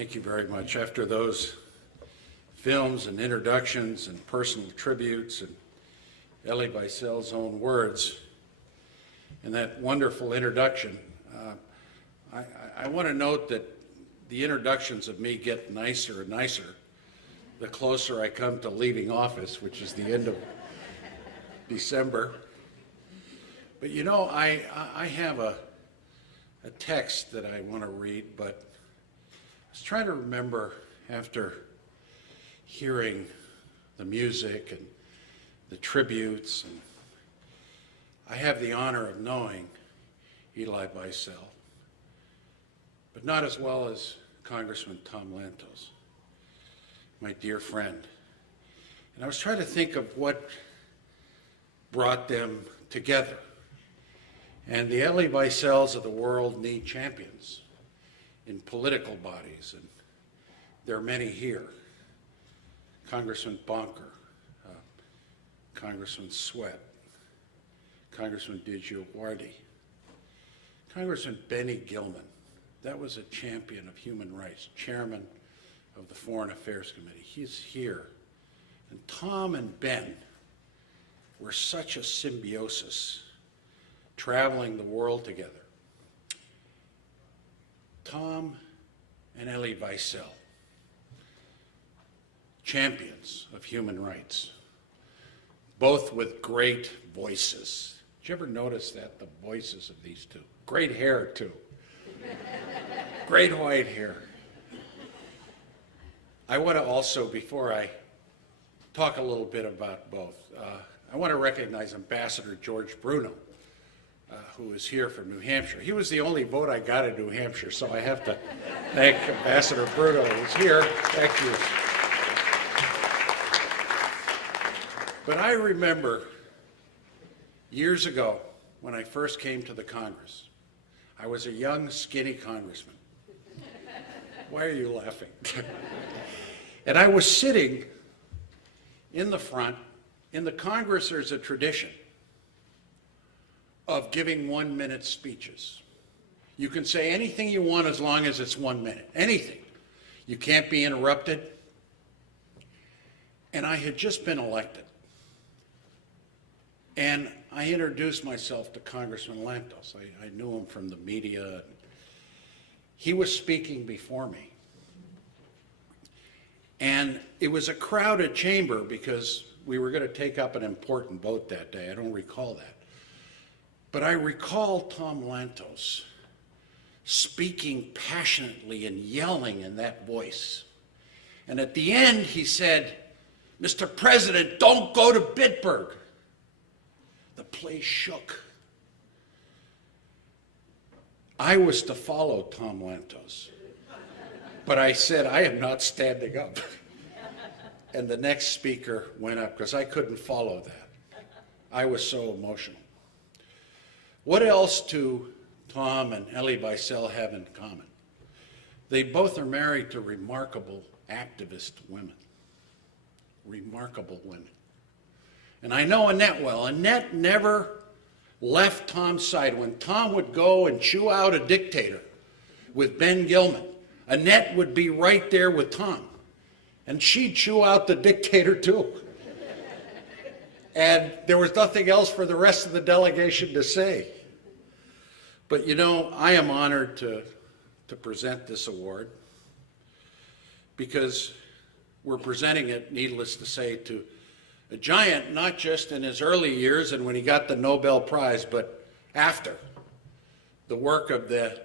Thank you very much. After those films and introductions and personal tributes and Elie Wiesel's own words and that wonderful introduction, I want to note that the introductions of me get nicer and nicer the closer I come to leaving office, which is the end of December. But you know, I have a text that I want to read, but I was trying to remember after hearing the music and the tributes, and I have the honor of knowing Elie Wiesel, but not as well as Congressman Tom Lantos, my dear friend. And I was trying to think of what brought them together. And the Elie Wiesels of the world need champions in political bodies, and there are many here. Congressman Bonker, Congressman Sweat, Congressman Dijuwardi, Congressman Benny Gilman. That was a champion of human rights, chairman of the Foreign Affairs Committee. He's here. And Tom and Ben were such a symbiosis, traveling the world together. Tom and Elie Wiesel, champions of human rights, both with great voices. Did you ever notice that, the voices of these two? Great hair, too. Great white hair. I want to also, before I talk a little bit about both, I want to recognize Ambassador George Bruno, who is here from New Hampshire. He was the only vote I got in New Hampshire, so I have to thank Ambassador Bruno, who's here. Thank you. But I remember years ago when I first came to the Congress, I was a young, skinny congressman. Why are you laughing? And I was sitting in the front. In the Congress, there's a tradition of giving 1-minute speeches. You can say anything you want as long as it's 1 minute, anything. You can't be interrupted. And I had just been elected. And I introduced myself to Congressman Lantos. I knew him from the media. He was speaking before me. And it was a crowded chamber because we were going to take up an important vote that day. I don't recall that. But I recall Tom Lantos speaking passionately and yelling in that voice. And at the end, he said, "Mr. President, don't go to Bitburg." The place shook. I was to follow Tom Lantos, but I said, I am not standing up. And the next speaker went up because I couldn't follow that. I was so emotional. What else do Tom and Elie Wiesel have in common? They both are married to remarkable activist women. Remarkable women. And I know Annette well. Annette never left Tom's side. When Tom would go and chew out a dictator with Ben Gilman, Annette would be right there with Tom. And she'd chew out the dictator too. And there was nothing else for the rest of the delegation to say. But you know, I am honored to present this award because we're presenting it, needless to say, to a giant, not just in his early years and when he got the Nobel Prize, but after the work of the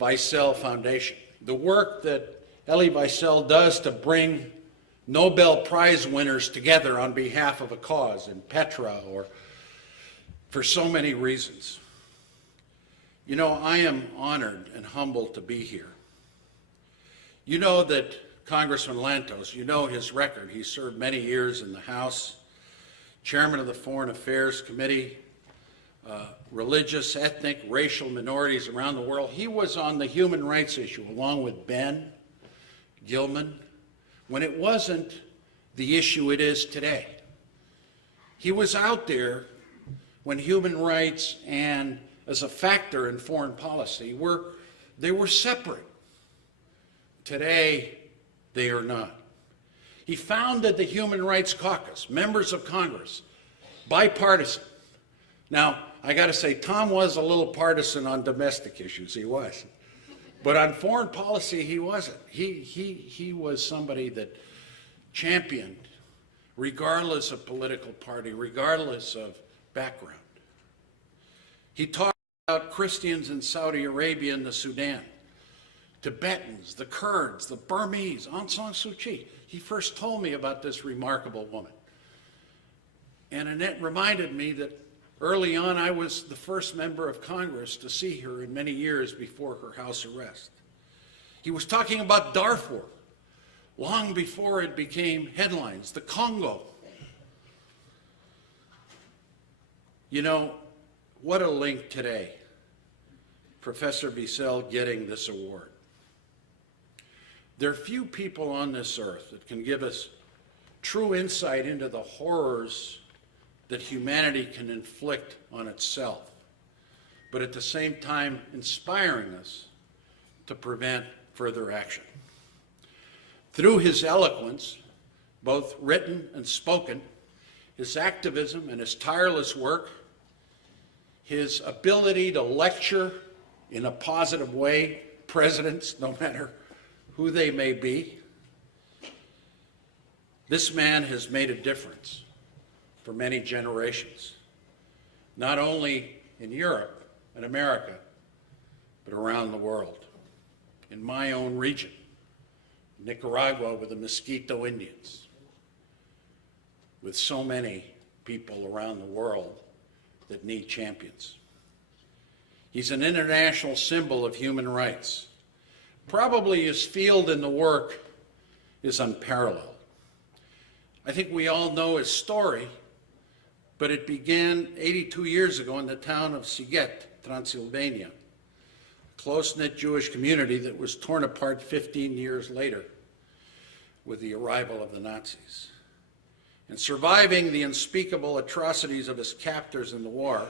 Wiesel Foundation, the work that Elie Wiesel does to bring Nobel Prize winners together on behalf of a cause in Petra or for so many reasons. You know, I am honored and humbled to be here. You know that Congressman Lantos, you know his record. He served many years in the House, chairman of the Foreign Affairs Committee, religious, ethnic, racial minorities around the world. He was on the human rights issue along with Ben Gilman when it wasn't the issue it is today. He was out there when human rights and as a factor in foreign policy they were separate. Today, they are not. He founded the Human Rights Caucus, members of Congress, bipartisan. Now, I got to say, Tom was a little partisan on domestic issues, he was. But on foreign policy, he wasn't. He was somebody that championed, regardless of political party, regardless of background. He talked about Christians in Saudi Arabia and the Sudan, Tibetans, the Kurds, the Burmese, Aung San Suu Kyi. He first told me about this remarkable woman. And Annette reminded me that early on I was the first member of Congress to see her in many years before her house arrest. He was talking about Darfur, long before it became headlines, the Congo. You know, what a link today, Professor Wiesel getting this award. There are few people on this earth that can give us true insight into the horrors that humanity can inflict on itself, but at the same time inspiring us to prevent further action. Through his eloquence, both written and spoken, his activism and his tireless work, his ability to lecture in a positive way presidents, no matter who they may be, this man has made a difference for many generations, not only in Europe and America, but around the world. In my own region, Nicaragua, with the Mosquito Indians, with so many people around the world that need champions. He's an international symbol of human rights. Probably his field in the work is unparalleled. I think we all know his story, but it began 82 years ago in the town of Siget, Transylvania, a close-knit Jewish community that was torn apart 15 years later with the arrival of the Nazis. And surviving the unspeakable atrocities of his captors in the war,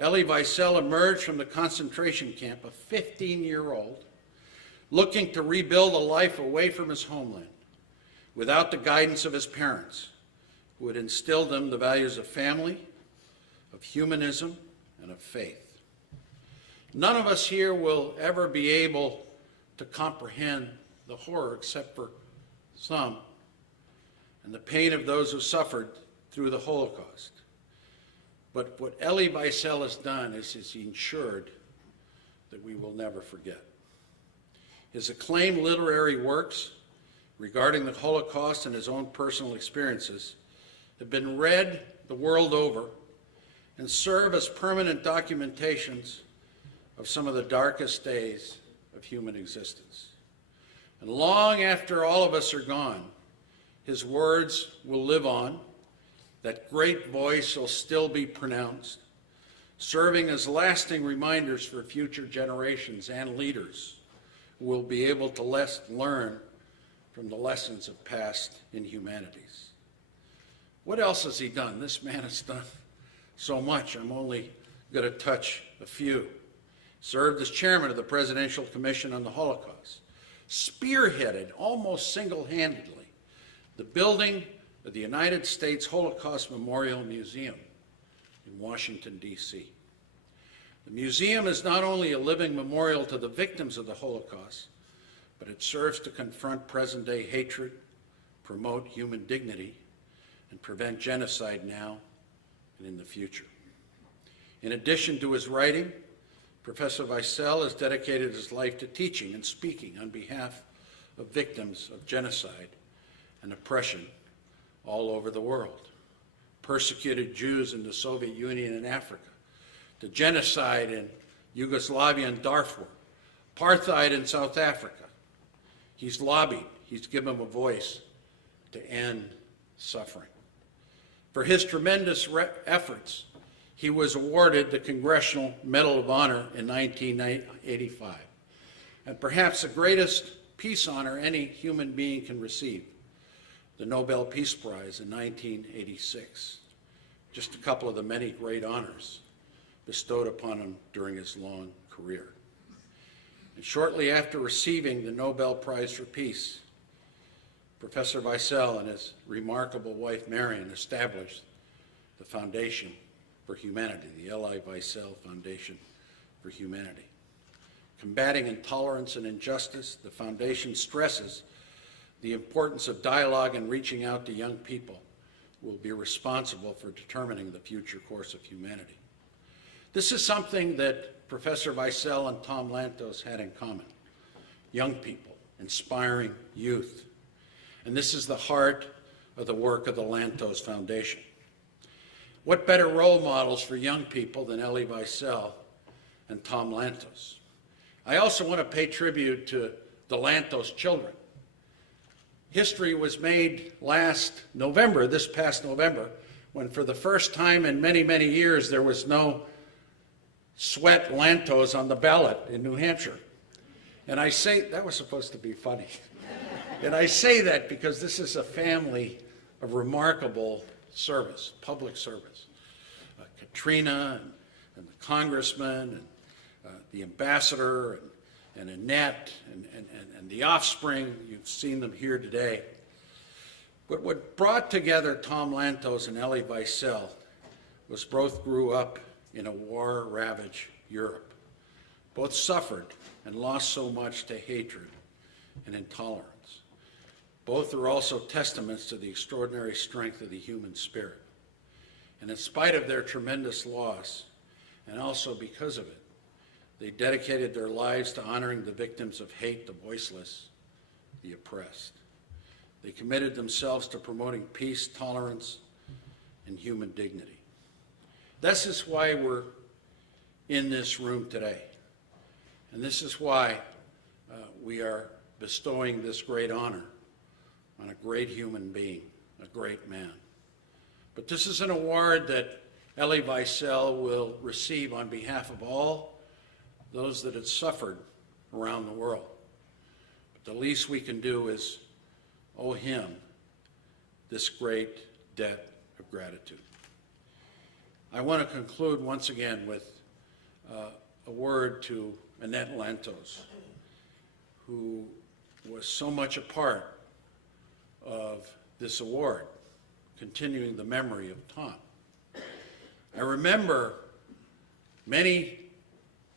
Elie Wiesel emerged from the concentration camp, a 15-year-old, looking to rebuild a life away from his homeland, without the guidance of his parents, who had instilled him the values of family, of humanism, and of faith. None of us here will ever be able to comprehend the horror, except for some, and the pain of those who suffered through the Holocaust. But what Elie Wiesel has done is he's ensured that we will never forget. His acclaimed literary works regarding the Holocaust and his own personal experiences have been read the world over and serve as permanent documentations of some of the darkest days of human existence. And long after all of us are gone, his words will live on, that great voice will still be pronounced, serving as lasting reminders for future generations and leaders who will be able to learn from the lessons of past inhumanities. What else has he done? This man has done so much. I'm only going to touch a few. Served as chairman of the Presidential Commission on the Holocaust. Spearheaded, almost single-handedly, the building of the United States Holocaust Memorial Museum in Washington, D.C. The museum is not only a living memorial to the victims of the Holocaust, but it serves to confront present-day hatred, promote human dignity, and prevent genocide now and in the future. In addition to his writing, Professor Wiesel has dedicated his life to teaching and speaking on behalf of victims of genocide and oppression all over the world. Persecuted Jews in the Soviet Union and Africa, to genocide in Yugoslavia and Darfur, apartheid in South Africa. He's lobbied, he's given a voice to end suffering. For his tremendous efforts, he was awarded the Congressional Medal of Honor in 1985, and perhaps the greatest peace honor any human being can receive, the Nobel Peace Prize in 1986. Just a couple of the many great honors bestowed upon him during his long career. And shortly after receiving the Nobel Prize for Peace, Professor Wiesel and his remarkable wife Marion established the Foundation for Humanity, the Elie Wiesel Foundation for Humanity. Combating intolerance and injustice, the Foundation stresses the importance of dialogue and reaching out to young people who will be responsible for determining the future course of humanity. This is something that Professor Wiesel and Tom Lantos had in common: young people, inspiring youth. And this is the heart of the work of the Lantos Foundation. What better role models for young people than Elie Wiesel and Tom Lantos? I also want to pay tribute to the Lantos children. History was made this past November, when for the first time in many, many years there was no sweat Lantos on the ballot in New Hampshire. And I say, that was supposed to be funny. And I say that because this is a family of remarkable service, public service. Katrina and the congressman and the ambassador and Annette and the offspring, you've seen them here today. But what brought together Tom Lantos and Elie Wiesel was both grew up in a war-ravaged Europe. Both suffered and lost so much to hatred and intolerance. Both are also testaments to the extraordinary strength of the human spirit. And in spite of their tremendous loss, and also because of it, they dedicated their lives to honoring the victims of hate, the voiceless, the oppressed. They committed themselves to promoting peace, tolerance, and human dignity. This is why we're in this room today. And this is why we are bestowing this great honor on a great human being, a great man. But this is an award that Elie Wiesel will receive on behalf of all those that have suffered around the world. But the least we can do is owe him this great debt of gratitude. I want to conclude once again with a word to Annette Lantos, who was so much a part of this award, continuing the memory of Tom. I remember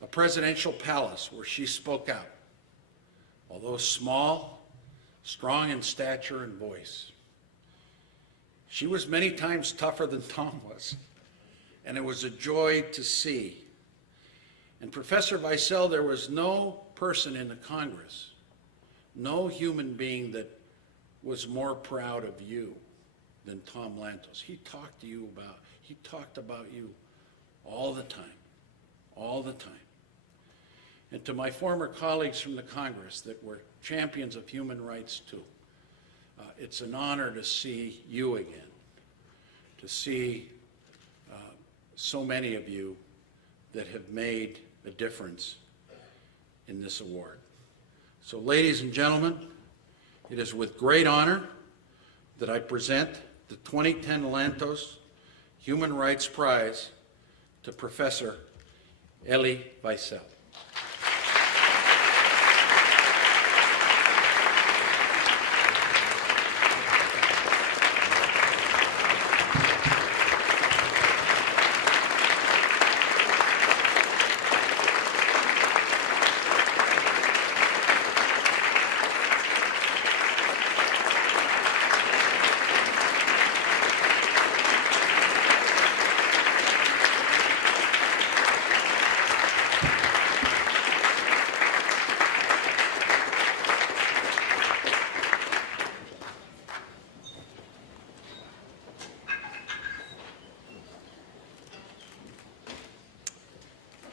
a presidential palace where she spoke out, although small, strong in stature and voice. She was many times tougher than Tom was, and it was a joy to see. And Professor Wiesel, there was no person in the Congress, no human being that was more proud of you than Tom Lantos. He talked about you all the time. And to my former colleagues from the Congress that were champions of human rights too, it's an honor to see you again, to see so many of you that have made a difference in this award. So ladies and gentlemen, it is with great honor that I present the 2010 Lantos Human Rights Prize to Professor Elie Wiesel.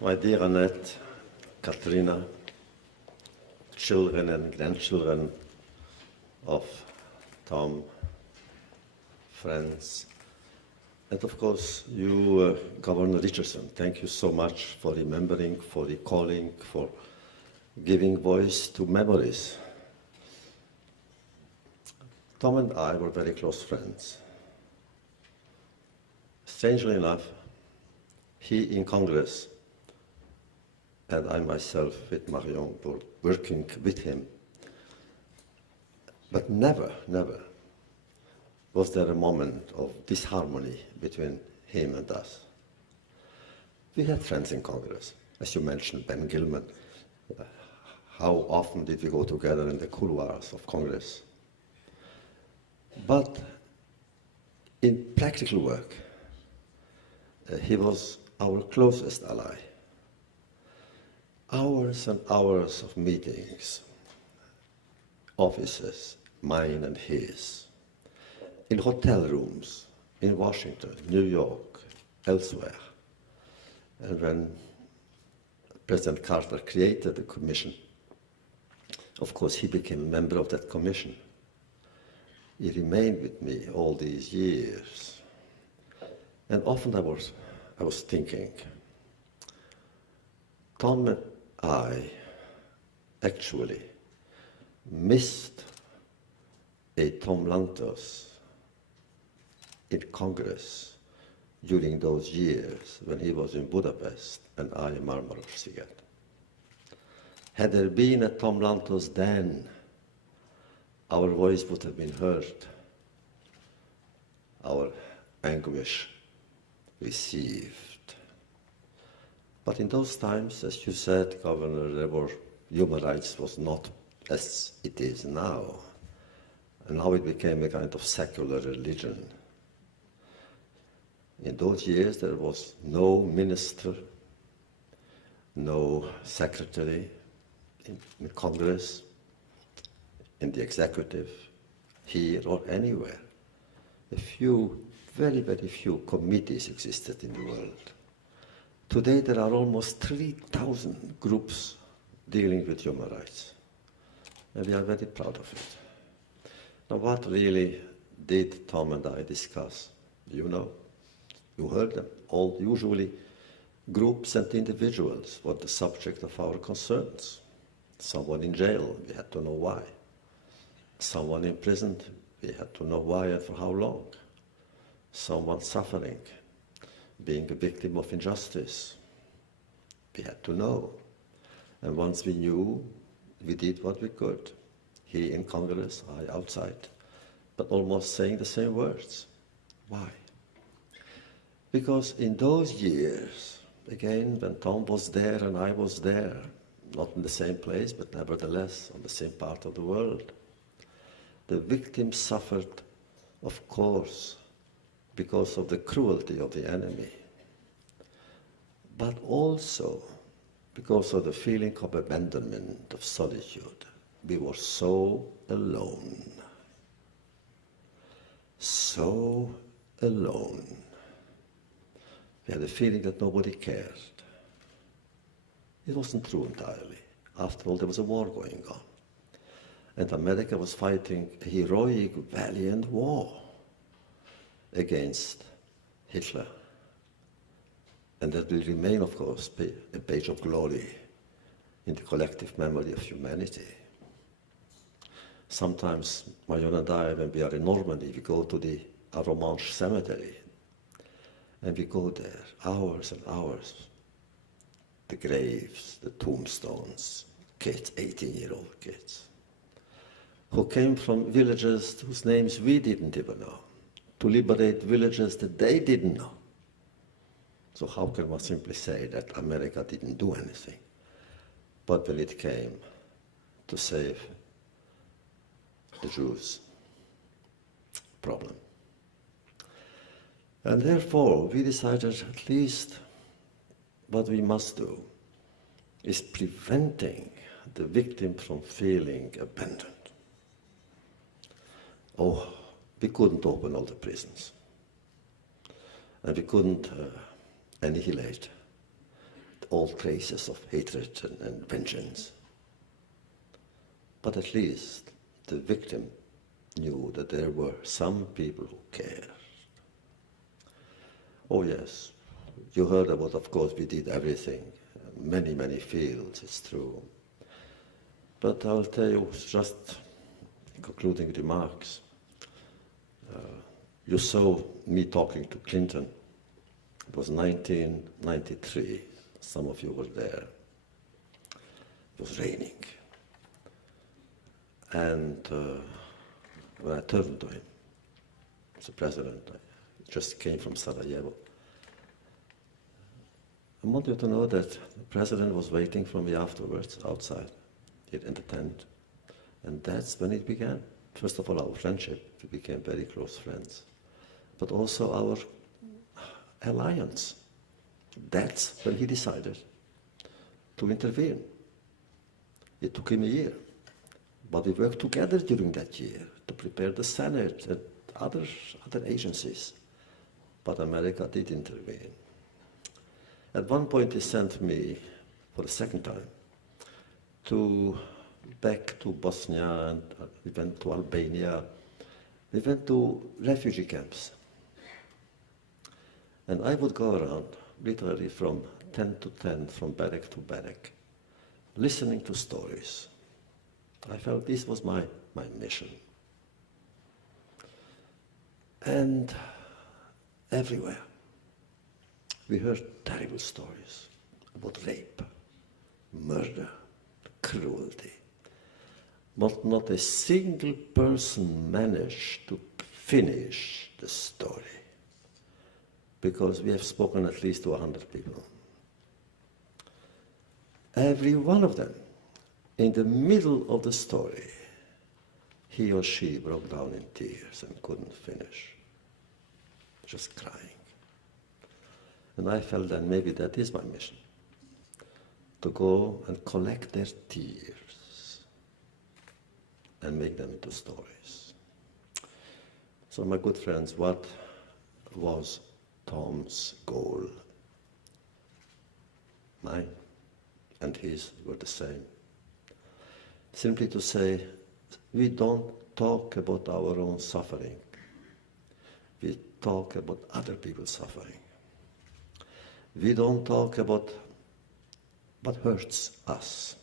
My dear Annette, Katrina, children and grandchildren of Tom, friends, and of course you, Governor Richardson, thank you so much for remembering, for recalling, for giving voice to memories. Tom and I were very close friends. Strangely enough, he in Congress and I myself with Marion were working with him. But never, never was there a moment of disharmony between him and us. We had friends in Congress, as you mentioned, Ben Gilman. How often did we go together in the couloirs of Congress? But in practical work, he was our closest ally. Hours and hours of meetings, offices, mine and his, in hotel rooms, in Washington, New York, elsewhere. And when President Carter created the commission, of course he became a member of that commission. He remained with me all these years. And often I was thinking, Tom and I actually missed a Tom Lantos in Congress during those years when he was in Budapest and I in Marmaros. Had there been a Tom Lantos then, our voice would have been heard, our anguish received. But in those times, as you said, Governor, human rights was not as it is now. And now it became a kind of secular religion. In those years, there was no minister, no secretary in Congress, in the executive, here or anywhere. A few, very, very few committees existed in the world. Today, there are almost 3,000 groups dealing with human rights. And we are very proud of it. Now, what really did Tom and I discuss? You know, you heard them. All usually groups and individuals were the subject of our concerns. Someone in jail, we had to know why. Someone imprisoned, we had to know why and for how long. Someone suffering, being a victim of injustice, we had to know. And once we knew, we did what we could. He in Congress, I outside, but almost saying the same words. Why? Because in those years, again, when Tom was there and I was there, not in the same place, but nevertheless on the same part of the world, the victims suffered, of course, because of the cruelty of the enemy, but also because of the feeling of abandonment, of solitude. We were so alone. So alone. We had a feeling that nobody cared. It wasn't true entirely. After all, there was a war going on. And America was fighting a heroic, valiant war against Hitler. And that will remain, of course, a page of glory in the collective memory of humanity. Sometimes, Marion and I, when we are in Normandy, we go to the Arromanches cemetery. And we go there, hours and hours. The graves, the tombstones, kids, 18-year-old kids, who came from villages whose names we didn't even know, to liberate villages that they didn't know. So how can one simply say that America didn't do anything? But when it came to save the Jews, problem. And therefore, we decided at least what we must do is preventing the victim from feeling abandoned. Oh, we couldn't open all the prisons. And we couldn't annihilate all traces of hatred and vengeance. But at least the victim knew that there were some people who cared. Oh yes, you heard about, of course, we did everything, many, many fields, it's true. But I'll tell you just concluding remarks. You saw me talking to Clinton. It was 1993. Some of you were there. It was raining. And when I turned to him, the president, I just came from Sarajevo. I want you to know that the president was waiting for me afterwards outside, here in the tent. And that's when it began. First of all, our friendship. We became very close friends. But also our alliance. That's when he decided to intervene. It took him a year. But we worked together during that year to prepare the Senate and other agencies. But America did intervene. At one point he sent me, for the second time, back to Bosnia, and we went to Albania. We went to refugee camps. And I would go around, literally from 10 to 10, from barrack to barrack, listening to stories. I felt this was my mission. And everywhere, we heard terrible stories about rape, murder, cruelty. But not a single person managed to finish the story, because we have spoken at least to 100 people. Every one of them, in the middle of the story, he or she broke down in tears and couldn't finish, just crying. And I felt that maybe that is my mission, to go and collect their tears and make them into stories. So my good friends, what was Tom's goal? Mine and his were the same. Simply to say, we don't talk about our own suffering. We talk about other people's suffering. We don't talk about what hurts us.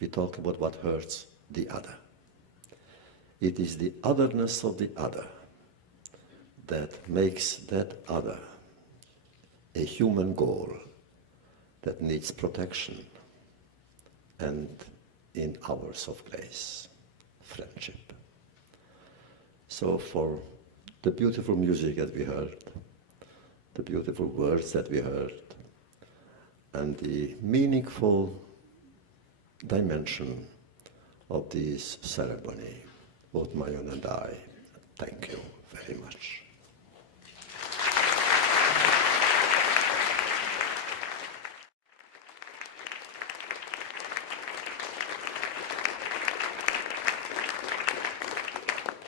We talk about what hurts the other. It is the otherness of the other that makes that other a human goal that needs protection and, in hours of grace, friendship. So for the beautiful music that we heard, the beautiful words that we heard, and the meaningful dimension of this ceremony, both Marion and I, thank you very much.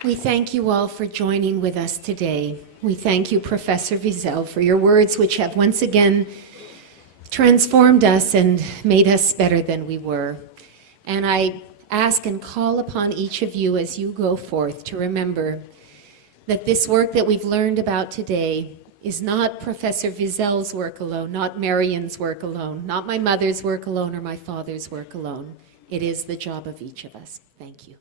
We thank you all for joining with us today. We thank you, Professor Wiesel, for your words which have once again transformed us and made us better than we were. And I ask and call upon each of you as you go forth to remember that this work that we've learned about today is not Professor Wiesel's work alone, not Marion's work alone, not my mother's work alone or my father's work alone. It is the job of each of us. Thank you.